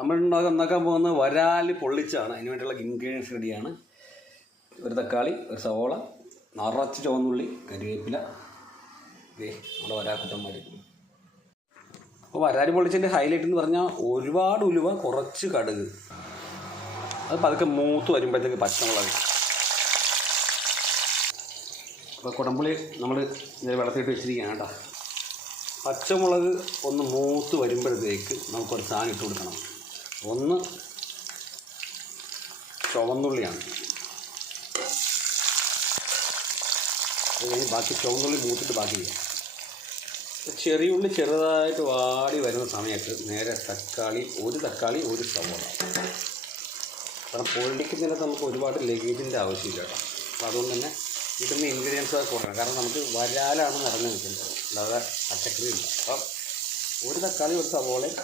നമ്മൾ ഉണ്ടാക്കാൻ പോകുന്നത് വരാൽ പൊള്ളിച്ചാണ്. അതിന് വേണ്ടിയുള്ള ഇൻഗ്രീഡിയൻസ് റെഡിയാണ്. ഒരു തക്കാളി, ഒരു സവോള, നിറച്ച് ചുവന്നുള്ളി, കരിവേപ്പില, നമ്മുടെ വരാക്കുട്ടന്മാർ. അപ്പോൾ വരാൽ പൊള്ളിച്ചതിൻ്റെ ഹൈലൈറ്റ് എന്ന് പറഞ്ഞാൽ ഒരുപാട് ഉലുവ, കുറച്ച് കടുക്, അത് പതുക്കെ മൂത്ത് വരുമ്പോഴത്തേക്ക് പച്ചമുളക്. അപ്പോൾ കുടംപുളി നമ്മൾ ഇതിൽ വെള്ളത്തിലിട്ട് വെച്ചിരിക്കുകയാണ് കേട്ടോ. പച്ചമുളക് ഒന്ന് മൂത്ത് വരുമ്പോഴത്തേക്ക് നമുക്കൊരു സാധനം ഇട്ട് കൊടുക്കണം. ഒന്ന് ചുവന്നുള്ളിയാണ്. അത് കഴിഞ്ഞ് ബാക്കി ചുവന്നുള്ളി മൂത്തിട്ട് ബാക്കി ചെയ്യാം. ചെറിയുള്ളി ചെറുതായിട്ട് വാടി വരുന്ന സമയത്ത് നേരെ തക്കാളി, ഒരു സവോള. കാരണം പൊള്ളിക്കുന്നതിനകത്ത് നമുക്ക് ഒരുപാട് ലഗേജിൻ്റെ ആവശ്യമില്ല കേട്ടോ. അപ്പോൾ അതുകൊണ്ട് തന്നെ ഇടുന്ന ഇൻഗ്രീഡിയൻസ് കുറവാണ്. കാരണം നമുക്ക് വരാലാണ് നിറഞ്ഞു നിൽക്കുന്നത്, അല്ലാതെ പച്ചക്കറി ഇല്ല. അപ്പം ഒരു തക്കാളി, ഒരു സവോളയും,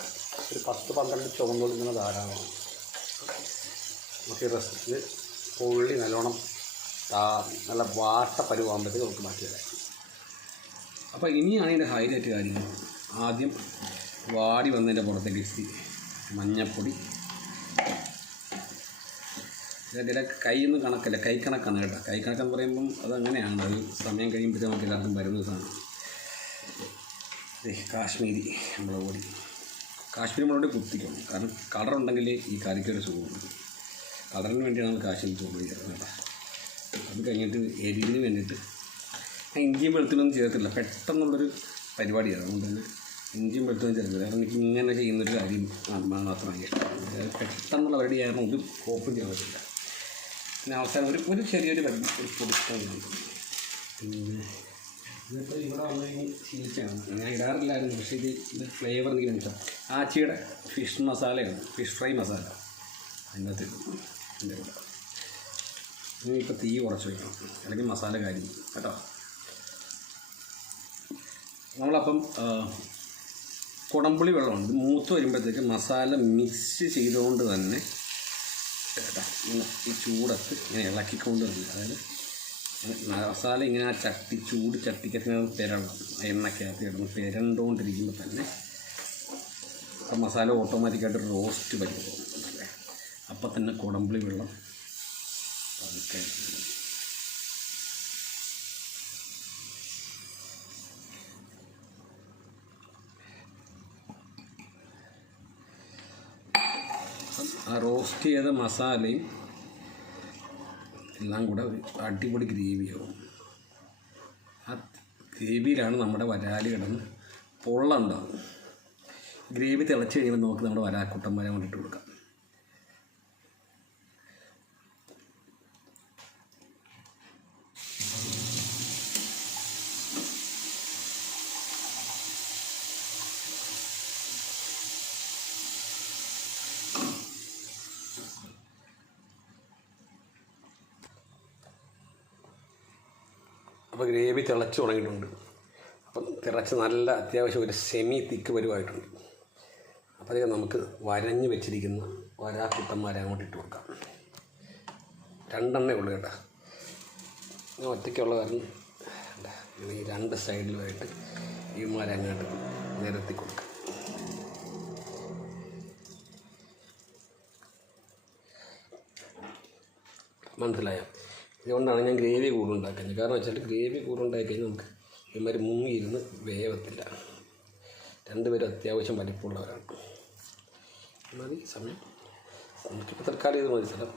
ഒരു 10-12 ചുവന്നുള്ളി ഇങ്ങനെ ധാരാളമാണ്. നമുക്ക് ഈ റെസിപ്പിയിൽ പൊള്ളി നല്ലോണം നല്ല വാട്ട പരുവാകുമ്പോഴത്തേക്ക് നമുക്ക് മാറ്റി തരാം. അപ്പോൾ ഇനിയാണ് ഇതിൻ്റെ ഹൈലൈറ്റ് കാര്യങ്ങൾ. ആദ്യം വാടി വന്നതിൻ്റെ പുറത്തേക്ക് മഞ്ഞൾപ്പൊടി. ഇതിൻ്റെ കൈയൊന്നും കണക്കല്ല, കൈ കണക്കാണ് കേട്ടോ. കൈ കണക്കെന്ന് പറയുമ്പം അതങ്ങനെയാണ്, അത് സമയം കഴിയുമ്പോഴത്തേക്ക് നമുക്ക് എല്ലാവർക്കും വരുന്ന സാധനം. കാശ്മീരി മുളക് പൊടി. കാശ്മീരി മുളക് പൊടി കുത്തിക്കണം, കാരണം കളറുണ്ടെങ്കിൽ ഈ കറിക്കൊരു സുഖമുണ്ട്. കളറിന് വേണ്ടിയാണ് നമ്മൾ കാശ്മീരി മുളക് പൊടി ചേർക്കുന്നത് കേട്ടോ. അത് കഴിഞ്ഞിട്ട് എരിവിന് വേണ്ടിയിട്ട് ഇഞ്ചിയും വെളുത്തുള്ളിയൊന്നും ചേർത്തില്ല, പെട്ടെന്നുള്ളൊരു പരിപാടിയാണ്. അതുകൊണ്ട് തന്നെ ഇഞ്ചിയും വെളുത്തുള്ളിയും ചേർത്തില്ല. കാരണം എനിക്ക് ഇങ്ങനെ ചെയ്യുന്നൊരു കാര്യം മാത്രമാണ് ഇഷ്ടം. പെട്ടെന്നുള്ള പരിപാടി ആയിരുന്നു, ഒരു കോപ്പും ചെയ്യാൻ പറ്റില്ല. പിന്നെ അവസാനം ഒരു ചെറിയൊരു പൊടിക്കാൻ വേണ്ടി. പിന്നെ ഇതിപ്പോൾ ഇവിടെ വന്നു കഴിഞ്ഞ് ശീലിച്ചാണ്, ഞാൻ ഇടാറില്ലായിരുന്നു. പക്ഷേ ഇത് ഫ്ലേവർ എനിക്ക് മനസ്സിലാവും. ആച്ചിയുടെ ഫിഷ് മസാലയാണ്, ഫിഷ് ഫ്രൈ മസാല അതിനകത്ത് ഇടും. എൻ്റെ കൂടെ ഇനി ഇപ്പോൾ തീ കുറച്ച് വയ്ക്കണം, അല്ലെങ്കിൽ മസാല കാര്യം കേട്ടോ. നമ്മളപ്പം കുടംപുളി വെള്ളമാണ്. ഇത് മൂത്ത് വരുമ്പോഴത്തേക്ക് മസാല മിക്സ് ചെയ്തുകൊണ്ട് തന്നെ കേട്ടോ ഇങ്ങനെ ഈ ചൂടത്ത് ഇങ്ങനെ ഇളക്കിക്കൊണ്ട് വരില്ല. അതായത് മസാല ഇങ്ങനെ ആ ചൂട് ചട്ടിക്കകത്ത് ഇങ്ങനെ പെരണം, എണ്ണയ്ക്കകത്ത് കിടന്ന് പെരണ്ടോണ്ടിരിക്കുമ്പോൾ തന്നെ ആ മസാല ഓട്ടോമാറ്റിക്കായിട്ട് റോസ്റ്റ് പറ്റി പോകും. അല്ലേ, അപ്പം തന്നെ കുടംപുളി വെള്ളം അതൊക്കെ ആ റോസ്റ്റ് ചെയ്ത മസാലയും എല്ലാം കൂടെ ഒരു അടിപൊളി ഗ്രേവിയാവും. ആ ഗ്രേവിയിലാണ് നമ്മുടെ വരാൽ കിടന്ന് പൊള്ളുണ്ടാവും. ഗ്രേവി തിളച്ച് കഴിയുമ്പോൾ നമുക്ക് നമ്മുടെ വരാക്കുട്ടന്മാരെ കൊണ്ടിട്ട് കൊടുക്കാം. അപ്പോൾ ഗ്രേവി തിളച്ച് തുടങ്ങിയിട്ടുണ്ട്. അപ്പം തിളച്ച് നല്ല അത്യാവശ്യം ഒരു സെമി തിക്ക് പരുവായിട്ടുണ്ട്. അപ്പോഴത്തേക്ക് നമുക്ക് വരഞ്ഞ് വെച്ചിരിക്കുന്ന വരാക്കുട്ടന്മാരെ അങ്ങോട്ട് ഇട്ട് കൊടുക്കാം. 2 എണ്ണേ ഉള്ളൂ കേട്ടോ. ഞാൻ ഒറ്റയ്ക്കുള്ള കാരണം ഈ 2 സൈഡിലുമായിട്ട് ഇവന്മാരെ അങ്ങോട്ട് നിരത്തി കൊടുക്കാം. മനസ്സിലായോ? ഇതുകൊണ്ടാണ് ഞാൻ ഗ്രേവി കൂടുതലുണ്ടാക്കുന്നത്. കാരണം വെച്ചാൽ ഗ്രേവി കൂടുതലുണ്ടാക്കി കഴിഞ്ഞാൽ നമുക്ക് ഇവന്മാർ മുങ്ങിയിരുന്ന് വേവത്തില്ല. 2 പേരും അത്യാവശ്യം വലിപ്പമുള്ളവരാണ്. മതി സമയം. നമുക്കിപ്പോൾ തൽക്കാലം ഇത് മതി സ്ഥലം.